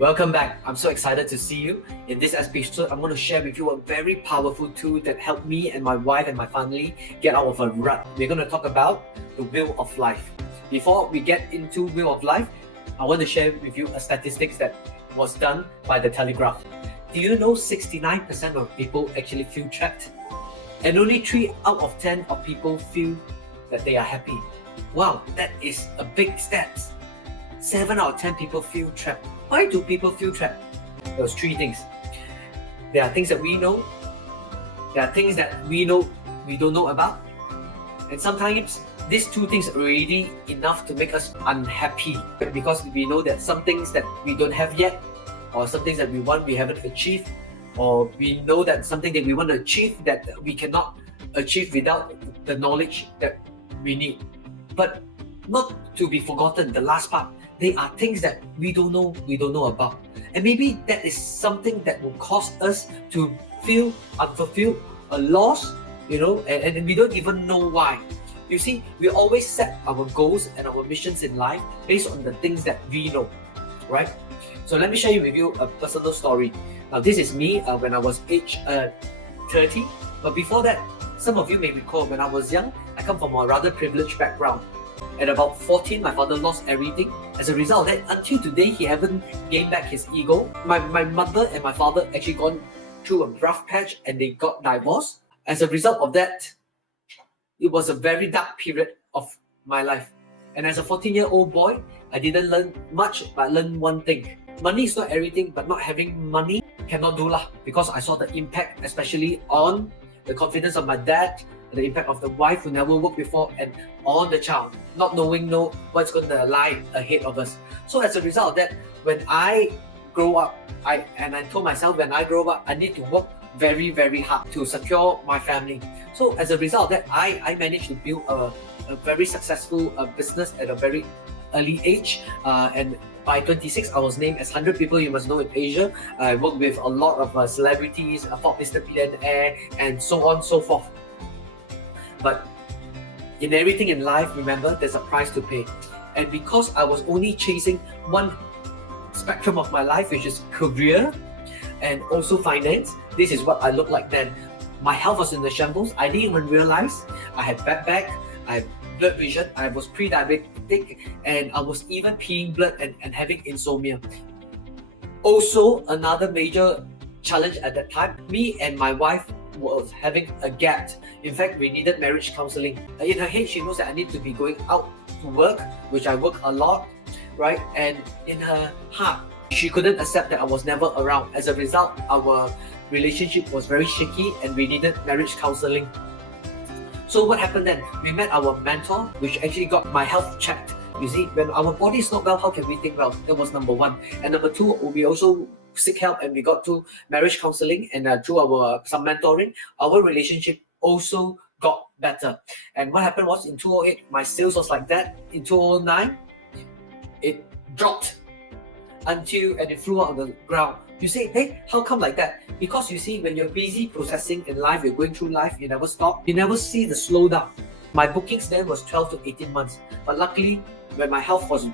Welcome back. I'm so excited to see you. In this episode, I'm going to share with you a very powerful tool that helped me and my wife and my family get out of a rut. We're going to talk about the wheel of life. Before we get into wheel of life, I want to share with you a statistics that was done by the Telegraph. Do you know 69% of people actually feel trapped? And only 3 out of 10 of people feel that they are happy. Wow, that is a big stat. 7 out of 10 people feel trapped. Why do people feel trapped? There's 3 things. There are things that we know. There are things that we know we don't know about. And sometimes these 2 things are already enough to make us unhappy because we know that some things that we don't have yet, or some things that we want we haven't achieved, or we know that something that we want to achieve that we cannot achieve without the knowledge that we need. But not to be forgotten, the last part, they are things that we don't know about. And maybe that is something that will cause us to feel unfulfilled, a loss, and we don't even know why. You see, we always set our goals and our missions in life based on the things that we know, right? So let me share with you a personal story. Now this is me when I was age 30, but before that, some of you may recall when I was young, I come from a rather privileged background. At about 14, my father lost everything. As a result of that, until today, he haven't gained back his ego. My mother and my father actually gone through a rough patch and they got divorced. As a result of that, it was a very dark period of my life. And as a 14-year-old boy, I didn't learn much, but I learned one thing. Money is not everything, but not having money cannot do lah. Because I saw the impact, especially on the confidence of my dad, the impact of the wife who never worked before, and on the child, not knowing what's going to lie ahead of us. So as a result of that, when I grow up, I told myself when I grow up, I need to work very, very hard to secure my family. So as a result of that, I managed to build a very successful business at a very early age, and by 26, I was named as 100 people you must know in Asia. I worked with a lot of celebrities, Forbes Mr. Billionaire, and so on and so forth. But in everything in life, remember, there's a price to pay. And because I was only chasing one spectrum of my life, which is career and also finance, this is what I looked like then. My health was in the shambles. I didn't even realize I had bad back, I had blood vision, I was pre-diabetic, and I was even peeing blood and having insomnia. Also, another major challenge at that time, me and my wife was having a gap. In fact, we needed marriage counseling. In her head, she knows that I need to be going out to work, which I work a lot, right? And in her heart, she couldn't accept that I was never around. As a result, our relationship was very shaky and we needed marriage counseling. So what happened then? We met our mentor, which actually got my health checked. You see, when our body is not well, how can we think well? That was number 1. And number 2, we also seek help and we got to marriage counseling, and through some mentoring, our relationship also got better. And what happened was in 2008, my sales was like that. In 2009, it dropped and it flew out of the ground. You say, hey, how come like that? Because you see, when you're busy processing in life, you're going through life, you never stop, you never see the slowdown. My bookings then was 12 to 18 months. But luckily, when my health was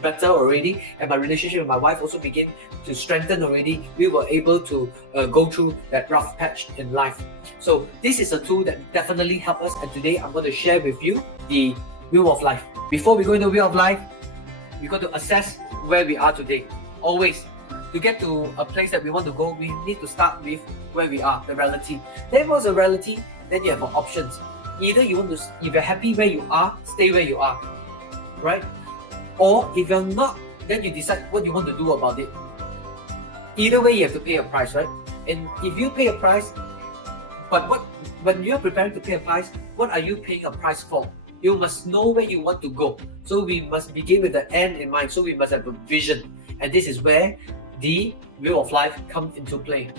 better already and my relationship with my wife also began to strengthen already, we were able to go through that rough patch in life. So this is a tool that definitely helped us, and today I'm going to share with you the wheel of life. Before we go into the wheel of life, we got to assess where we are today. Always, to get to a place that we want to go, we need to start with where we are, the reality. Then once a reality, then you have options. Either you want to, if you're happy where you are, stay where you are, right? Or if you're not, then you decide what you want to do about it. Either way, you have to pay a price, right? And if you pay a price, but when you're preparing to pay a price, what are you paying a price for? You must know where you want to go. So we must begin with the end in mind. So we must have a vision. And this is where the wheel of life comes into play.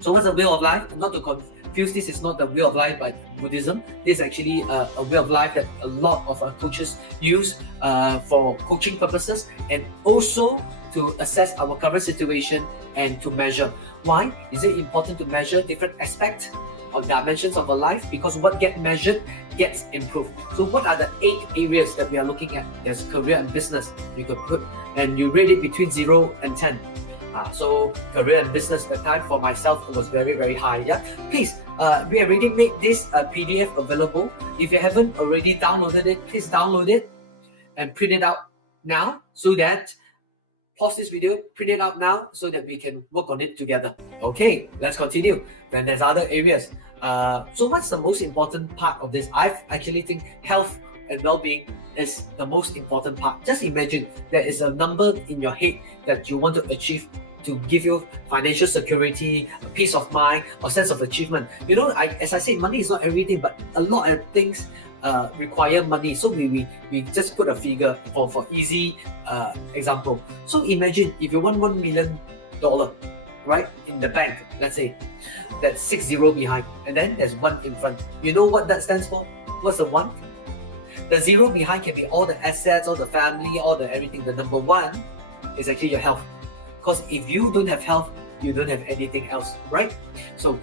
So what's the wheel of life? Not to confuse, this is not the wheel of life by Buddhism. This is actually a way of life that a lot of coaches use for coaching purposes, and also to assess our current situation and to measure. Why is it important to measure different aspects? or dimensions of our life, because what gets measured gets improved. So what are the 8 areas that we are looking at? There's career and business. You could put, and you rate it between 0 and 10. So career and business, the time for myself was very, very high. Yeah, please, we already made this PDF available. If you haven't already downloaded it, please download it and print it out now, so that pause this video, print it out now, so that we can work on it together. Okay, let's continue. Then there's other areas. So what's the most important part of this? I actually think health and well-being is the most important part. Just imagine there is a number in your head that you want to achieve to give you financial security, a peace of mind, or sense of achievement. You know, as I said, money is not everything, but a lot of things require money. So we just put a figure for easy example. So imagine if you want $1 million, right, in the bank, let's say, that's 6 zeros behind, and then there's 1 in front. You know what that stands for? What's the 1? The 0 behind can be all the assets, all the family, all the everything. The number 1 is actually your health. Because if you don't have health, you don't have anything else, right? So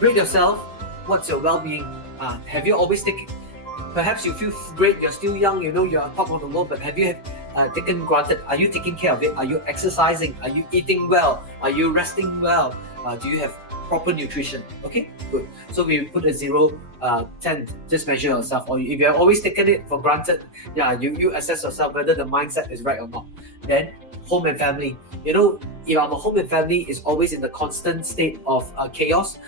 rate yourself. What's your well-being? Have you always taken, perhaps you feel great, you're still young, you know, you're on top of the world, but have you taken granted? Are you taking care of it? Are you exercising? Are you eating well? Are you resting well? Do you have proper nutrition? Okay, good. So we put a 0, 10, just measure yourself. Or if you have always taken it for granted, yeah, you assess yourself whether the mindset is right or not. Then home and family. You know, if our home and family is always in the constant state of chaos,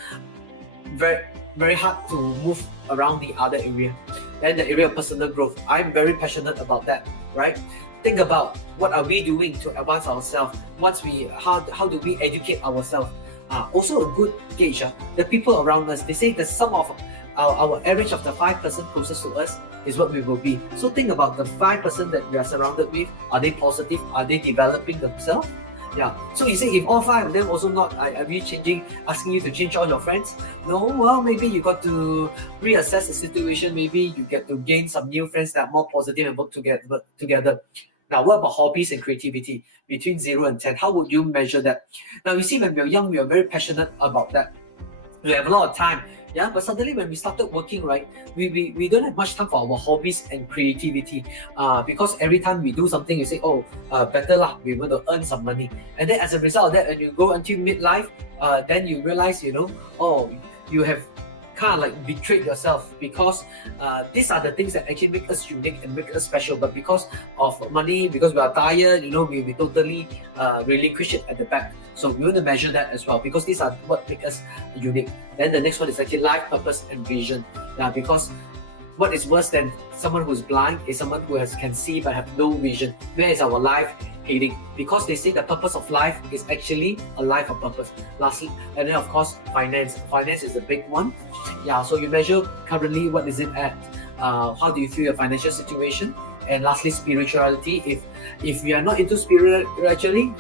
very hard to move around the other area. Then the area of personal growth. I'm very passionate about that, right? Think about what are we doing to advance ourselves. How do we educate ourselves? Also a good gauge, the people around us. They say the sum of our average of the 5 person closest to us is what we will be. So think about the 5 person that we are surrounded with. Are they positive? Are they developing themselves? Yeah. So you say if all 5 of them also not, are we asking you to change all your friends? No. Well, maybe you got to reassess the situation. Maybe you get to gain some new friends that are more positive and work together. Now, what about hobbies and creativity? Between 0 and 10, how would you measure that? Now, you see, when we're young, we are very passionate about that. We have a lot of time. Yeah, but suddenly when we started working, right, we don't have much time for our hobbies and creativity, because every time we do something, you say, oh, better lah, we want to earn some money. And then as a result of that, when you go until midlife, then you realize, you know, oh, you have kind of like betrayed yourself, because these are the things that actually make us unique and make us special. But because of money, because we are tired, you know, we totally relinquish it at the back. So we want to measure that as well, because these are what make us unique. Then the next one is actually life purpose and vision. Because what is worse than someone who's blind is someone who can see but have no vision. Where is our life heading? Because they say the purpose of life is actually a life of purpose. Lastly, and then of course, finance. Finance is the big one. Yeah, so you measure currently what is it at? How do you feel your financial situation? And lastly, spirituality. If you are not into spirituality,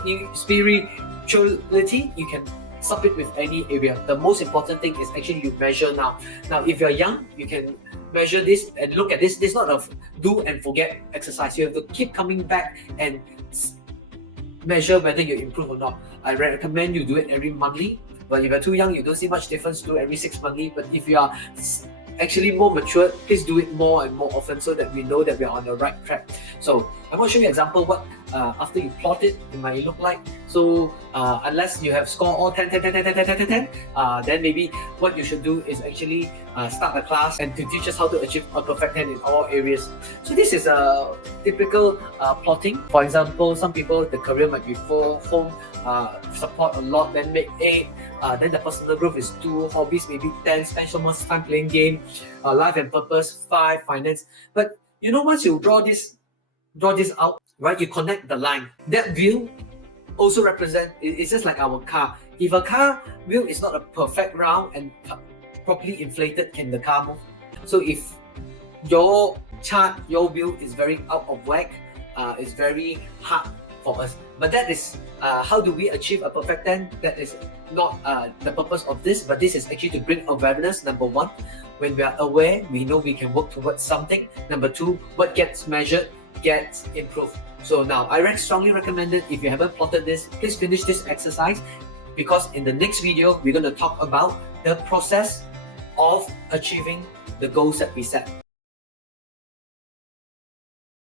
you can sub it with any area. The most important thing is actually you measure now. Now, if you're young, you can measure this and look at this. This is not a do and forget exercise. You have to keep coming back and measure whether you improve or not. I recommend you do it every monthly. But if you're too young, you don't see much difference, do every 6 monthly. But if you are actually more mature, please do it more and more often, so that we know that we're on the right track. So I'm going to show you an example what after you plot it might look like. So unless you have scored all 10, then maybe what you should do is actually start a class and to teach us how to achieve a perfect 10 in all areas. So this is a typical plotting. For example, some people, the career might be 4, home support a lot, then make 8, then the personal growth is 2, hobbies maybe 10, spend so much time playing game, life and purpose 5, finance. But you know, once you draw this out, right, you connect the line. That wheel also it's just like our car. If a car wheel is not a perfect round and properly inflated, can the car move? So if your wheel is very out of whack, it's very hard for us. But that is how do we achieve a perfect 10? That is not the purpose of this, but this is actually to bring awareness. Number 1, when we are aware, we know we can work towards something. Number 2, what gets measured gets improved. So now I strongly recommend it. If you haven't plotted this, please finish this exercise. because in the next video, we're going to talk about the process of achieving the goals that we set.